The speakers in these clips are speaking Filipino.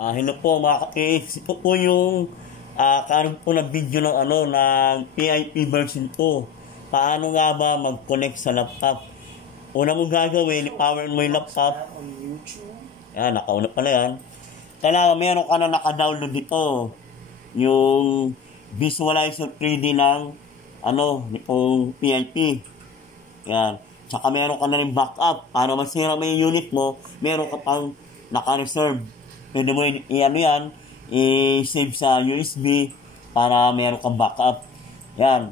Hello po mga kapis. Ito po yung karoon po ng video ng ng PIP version 2. Paano nga ba mag-connect sa laptop? Una mong gagawin, i-power mo yung laptop. Yan, nakauna pala yan. Kailangan meron ka na naka-download dito. Yung visualizer 3D ng nitong PIP. Yan. Tsaka meron ka na rin backup. Para masira mo yung unit mo, meron ka pang naka-reserve. Pwede mo i-save sa USB para meron kang backup. Yan.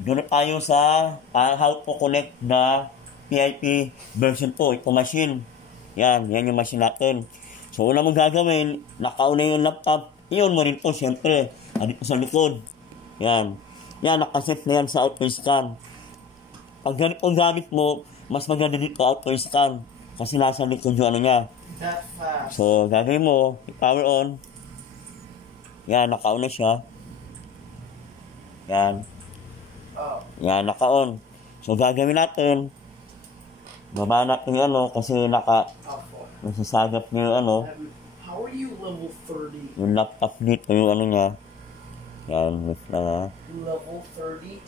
Doon tayo sa how to connect the PIP version 2. Ito machine. Yan yung machine natin. So, una mong gagawin, nakauna yung laptop. Iyon mo rin po, syempre. Dito sa likod. Yan. Yan, nakaset na yan sa auto scan. Pag ganito ang gamit mo, mas maganda dito auto scan. Kasi nasa likod yung niya. So, gagawin mo, i-power on. Yan, naka-on na siya. Yan. Yan, naka-on. So, gagawin natin. Baba natin yung kasi nasasagap niya yung How are you level 30? yung laptop dito, yung niya. Yan, wait lang ha. Level 30?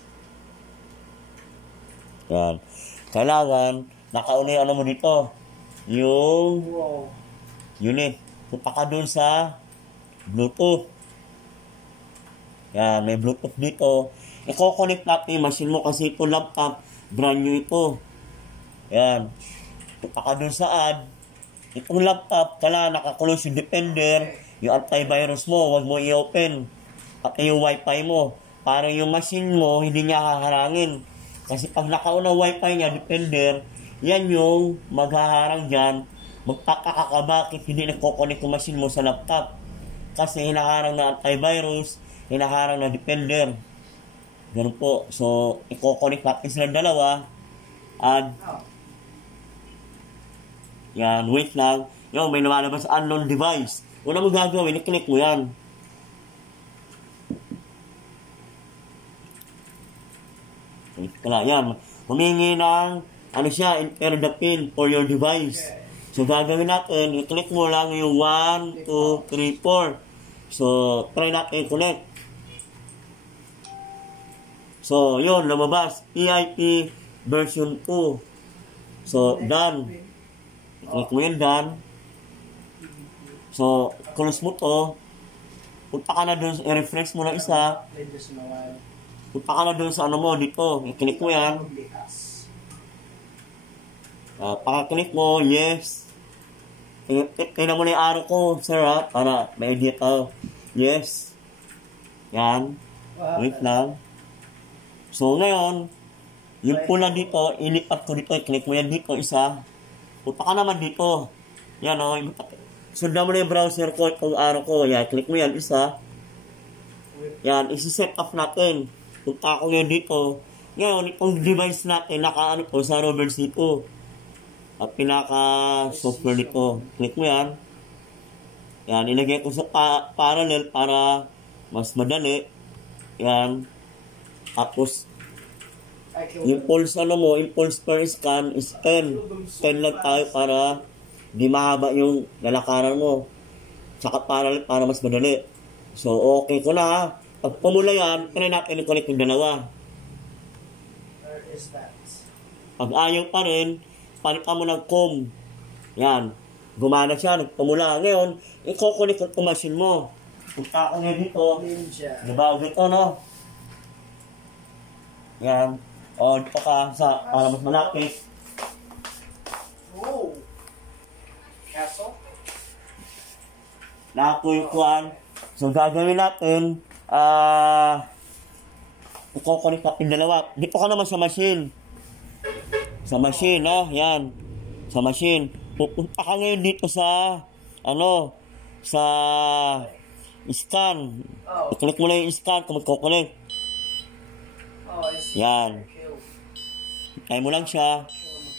Yan. Kailangan, naka-on yung mo dito. Yung unit. Punta ka dun sa Bluetooth. Yan, may Bluetooth dito. I-connect natin yung machine mo kasi ito laptop, brand new ito. Yan. Punta ka dun sa add. Itong laptop, nakakulong yung Defender, yung antivirus mo, huwag mo i-open. Pati yung wifi mo. Para yung machine mo, hindi niya haharangin. Kasi pag nakauna wifi niya, Defender, yan yung maghaharang dyan. Magtataka ka bakit hindi nagkoconnect yung machine mo sa laptop. Kasi hinaharang na antivirus, hinaharang na Defender. Ganun po. So, i-connect natin silang dalawa. Add. Yan, wait lang. Yung, may lumalabas unknown device. Una mo gagawin, i-click mo yan. Wait ka lang. Yan. Humingi ng enter the pin for your device. So, gagawin natin, i-click mo lang yung 1, 2, 3, 4. So, try natin connect. So, yun, lumabas. PIP version 2. So, done. I-click mo yun, done. So, close mo to. Punta ka na dun, i-refresh mo na isa. Punta ka na dun sa mo, dito. I-click mo yan. Paka-click mo, yes. Tingnan mo na yung arrow ko, sir, ha? Para may idea ka. Yes. Yan. Wait lang. So, ngayon, yung pula dito, ilipat ko dito. I-click mo yan dito, isa. Punta ka naman dito. Yan, o. Sundan mo na yung browser ko, itong arrow ko. Yan, click mo yan, isa. Yan, isi-set up natin. Punta ko yan dito. Ngayon, itong device natin, naka-ano po, sa Roberts dito. At pinaka-software nito. Click mo yan. Yan, ilagay ko sa parallel para mas madali. Yan. Tapos, yung pulse impulse per scan is 10. 10 lang tayo para di mahaba yung lalakaran mo. Saka parallel para mas madali. So, okay ko na ha. Pag pumula yan, try natin i-connect yung dalawa. Pag ayaw pa rin, palitan mo ng COM. Yan. Gumana siya, nagpamula. Ngayon, i-connect ang machine mo. Punta ako ngayon dito. Diba? Dito, no? Yan. O, dito ka para mas malapit. Oh! Castle? Nakakuha. So, gagawin natin, i-connect natin dalawa. Dito ka naman sa machine. Sa machine, no? Yan. Sa machine. Pupunta ka ngayon dito sa, sa scan. I-click mo na yung scan kung magkoconnect. Yan. Try mo lang siya.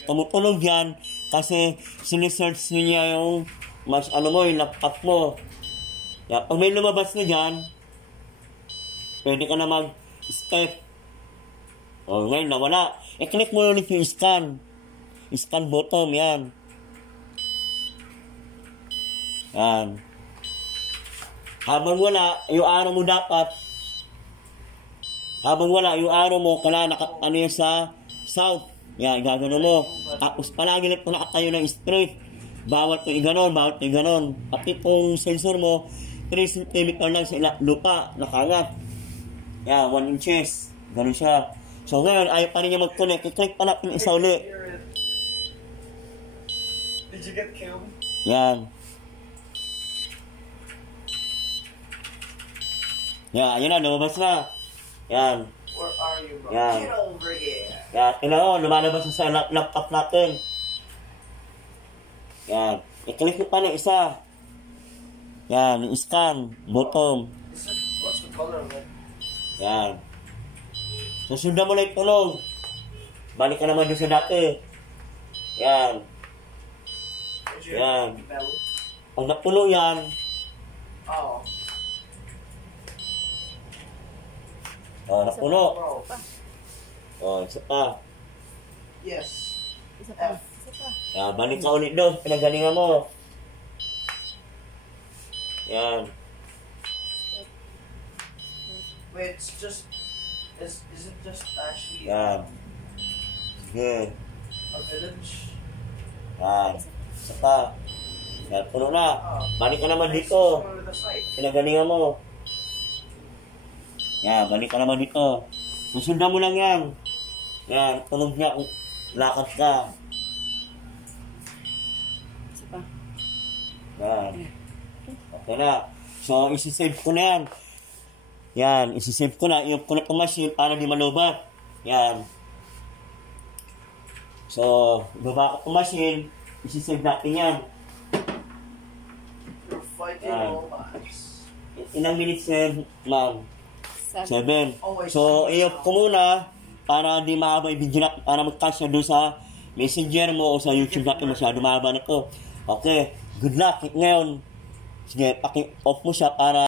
Tumutunog yan kasi sinisearch niya yung yung laptop mo. Yan. Pag may lumabas na dyan, pwede ka na mag-step. O, ngayon nawala. I-click mo ulit yung scan. Scan bottom, yan. Yan. Habang wala, yung araw mo dapat, kailangan ano yan sa south. Yan, gagano mo. Tapos palagi lang po nakatayo ng straight. Bawal po i-ganon. Pati itong sensor mo, 3 cm lang sa lupa, nakangat. Yan, 1 inches. Ganun siya. So ngayon, ayaw pa rin niya mag-connect. I-click pa natin isa uli. Did you get killed? Yan. Yan, ayun na, lumabas na. Yan. Where are you, bro? Yeah. Get over here. Yan, ina lumalabas na sa laptop natin. Yan. I-click mo pa ng isa. Yan, scan, bottom. What's the color of it? Yan. Susundan mo na yung tulong. Balik ka naman doon sa dati. Yan. Did you Yeah. bell? Pag napuno yan, Oh. napuno. Bro. Isa pa. Yes. Isa pa. F. Isa pa. Yan, balik ka ulit doon. Pinagalingan mo. Yan. Wait, it's just. Is it just actually Yan. Sige. a village? Yan. Isa pa. Yan, puno na. Oh. Balik ka naman Nice dito. to the site. Pinagalingan mo. Yan, balik ka naman dito. Susundan mo lang yan. Yan, tunog niya kung lakad ka. Isa pa. Yan. Okay na. So, isi-save ko na yan. Yan, isi-save ko na. I-connect ko machine para di malubat. Yan. So, ibaba ko machine. Isi-save natin yan. You're fighting Yeah. robots. Ilang minutes na yan, ma'am? 7. Oh, I So, see. i-off ko muna para di mahaba yung video natin, para mag-catch na doon sa messenger mo o sa YouTube natin masyado mahaba na to. Okay, good luck. Ngayon, sige, paki-off mo siya para